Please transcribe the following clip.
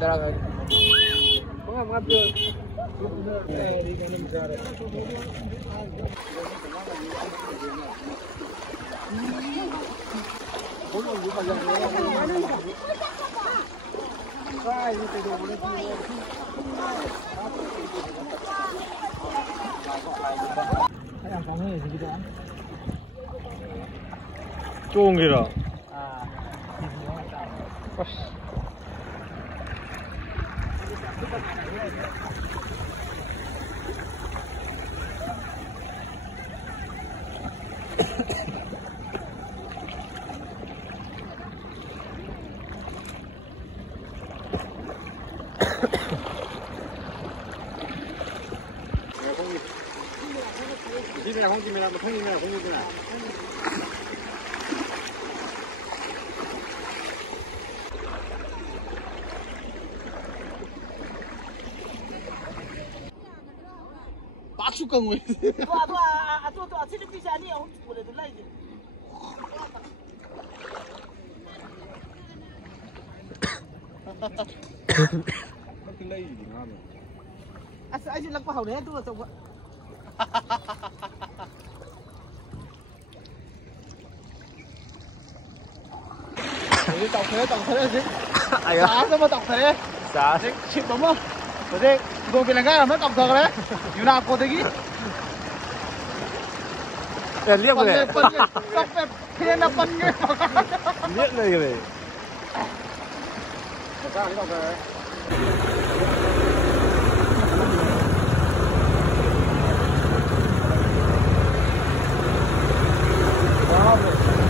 talaga. Mga pure. 쫑이라. 집이나 홍집이나 뭐 통이나 공유구나. 빠죽간 거야. 또 텔레비전 아니야. 오래 놀라야지. Asa lang pa hawle tu sa. Ini tàu thế gì? Giá sao mà tàu thế? Giá chịu đúng không? Thế rồi cái này nó tàu thật đấy. Như nào cô thấy gì? liếc người. Sắp phép thế là phân nghe. Liếc người kìa. Sao cái tàu thế? Wow.